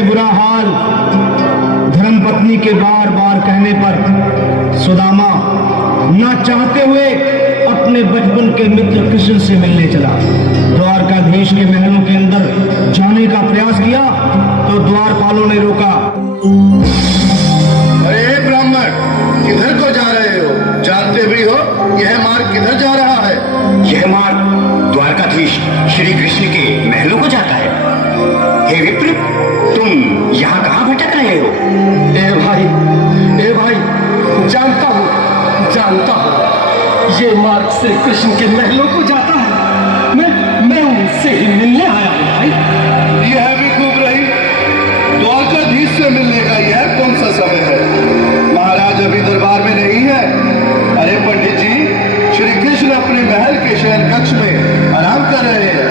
कैसे बुरा हाल। धर्मपत्नी के बार बार कहने पर सुदामा न चाहते हुए अपने बचपन के मित्र कृष्ण से मिलने चला। द्वारकाधीश के महलों के अंदर जाने का प्रयास किया तो द्वारपालों ने रोका। अरे ब्राह्मण, किधर को जा रहे हो? जानते भी हो यह मार्ग किधर जा रहा है? यह मार्ग द्वारकाधीश श्री कृष्ण के महलों को जाता है। हे विप्र, तुम यहाँ कहाँ भटक रहे हो? ए भाई, जानता हूँ ये मार्ग श्री कृष्ण के महलों को जाता है। मैं उनसे ही मिलने आया हूँ भाई। यह भी खूब रही। द्वारकाधीश से मिलने का यह कौन सा समय है? महाराज अभी दरबार में नहीं है। अरे पंडित जी, श्री कृष्ण अपने महल के शयन कक्ष में आराम कर रहे हैं।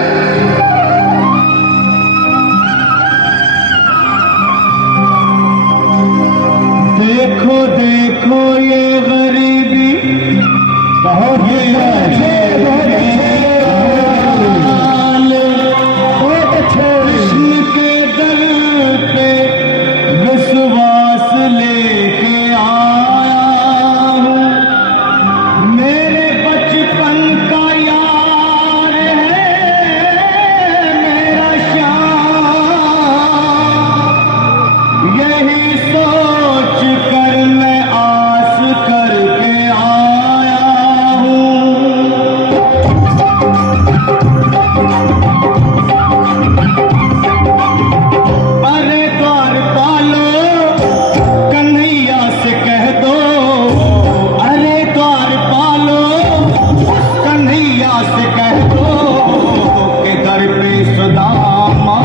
देखो देखो ये गरीबी बहुत कृष्ण के दर पे विश्वास लेके आया हूँ। मेरे बचपन का यार है मेरा श्याम। यही सोच कर मैं आस करके आया हूँ। अरे द्वारपालो, कन्हैया से कह दो। अरे द्वारपालो, कन्हैया से कह दो कि दर पे सुदामा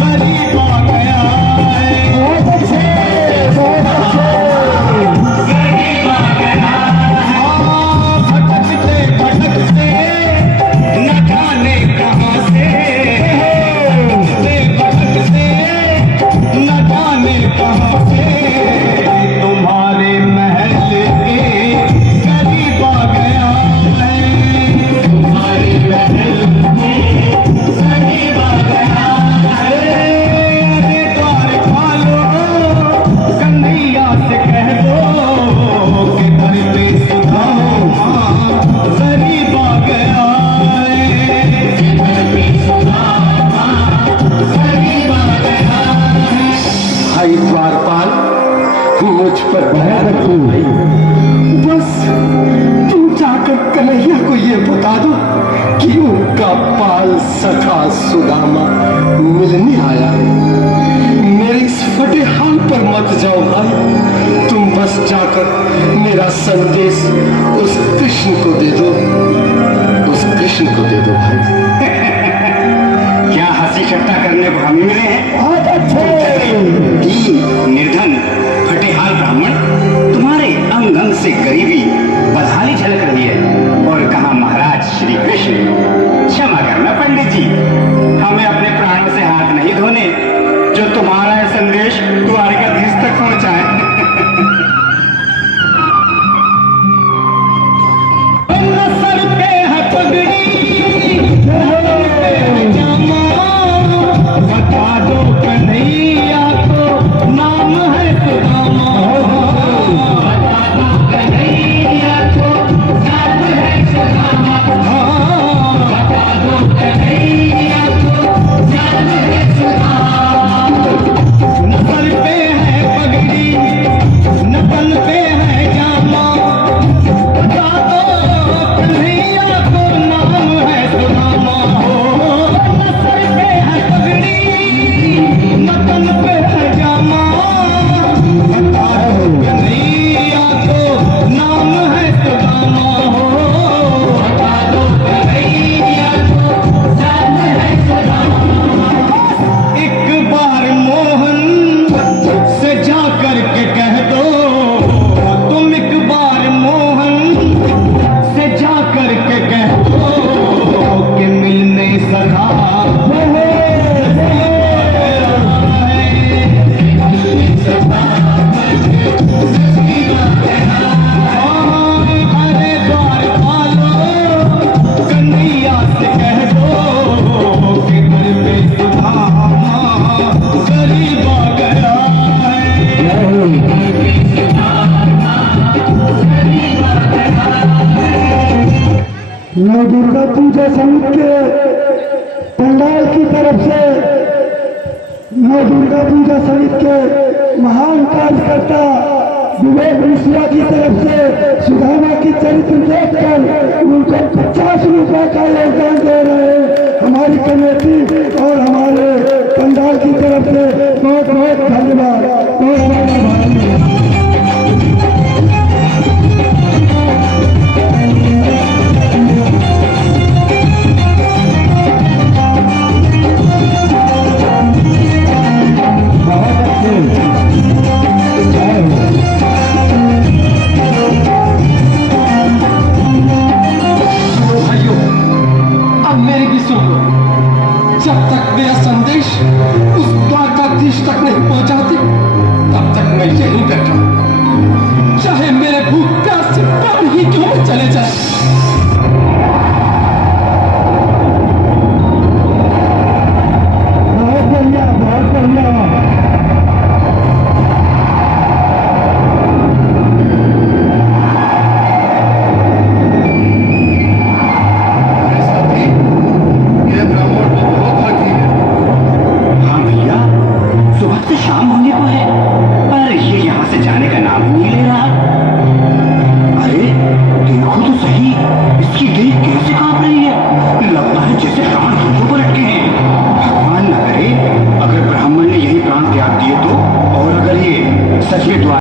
गरीब आ गया है। बहुत अच्छे। भटकते न जाने कहाँ से, भटकते न जाने कहाँ से तुम्हारे महल के करीब आ गया है। तुम्हारे महल के करीब आ गया है। अरे द्वारपालो, कन्हैया से कह दो कि घर पे सुदामा गरीब आ गया है। घर पे सुदामा गरीब आ गया है। भाई द्वारपाल, मुझ पर दया रखो। बस तुम जाकर कन्हैया को ये बता दो कि उनका पाल सखा सुदामा मिलने आया है। मेरे इस फटे हाल पर मत जाओ भाई। तुम बस जाकर मेरा संदेश उस कृष्ण को दे दो। उस कृष्ण को दे दो भाई। क्या हंसी ठट्टा करने को हम मिले हैं? बहुत अच्छे। निर्धन फटेहाल ब्राह्मण, तुम्हारे अंग अंग से गरीबी बदहाली झलक रही है। और कहा महाराज श्री कृष्ण। क्षमा करना पंडित जी, हमें अपने प्राणों से हाथ नहीं धोने जो तुम्हारा यह संदेश द्वारकाधीश तक पहुंचाए। सर पे है पगड़ी, बता दो कन्हैया को नाम है सुदामा। बता दो कन्हैया को नाम है सुदामा। बता दो कन्हैया को नाम है सुदामा। न सर पे है पगड़ी, न तन पे है जामा। बता दो कन्हैया को नाम है सुदामा। न सर पे है पगड़ी, न तन पे है जामा। बता दो कन्हैया को नाम है सुदामा। बता दो कन्हैया को नाम है सुदामा। एक बार मोहन से जा करके कह दो, तुम एक बार मोहन से जा करके कह दो कि मिलने सदा अरे द्वारपालो, कन्हैया से कह दो कि घर पे सुदामा गरीब माँ दुर्गा पूजा समिति के पंडाल की तरफ से, माँ दुर्गा पूजा समिति के महान कार्यकर्ता विवेक मिश्रा की तरफ से सुदामा की चरित्र देखकर उनको 50 रुपए का योगदान दे रहे हैं। हमारी कमेटी और हमारे पंडाल की तरफ से बहुत बहुत धन्यवाद, बहुत बहुत आभार। जब तक मेरा संदेश उस द्वारकाधीश तक नहीं पहुंचाती तब तक मैं यहीं बैठा, चाहे मेरे भूख प्यास से प्राण ही क्यों न चले जाए।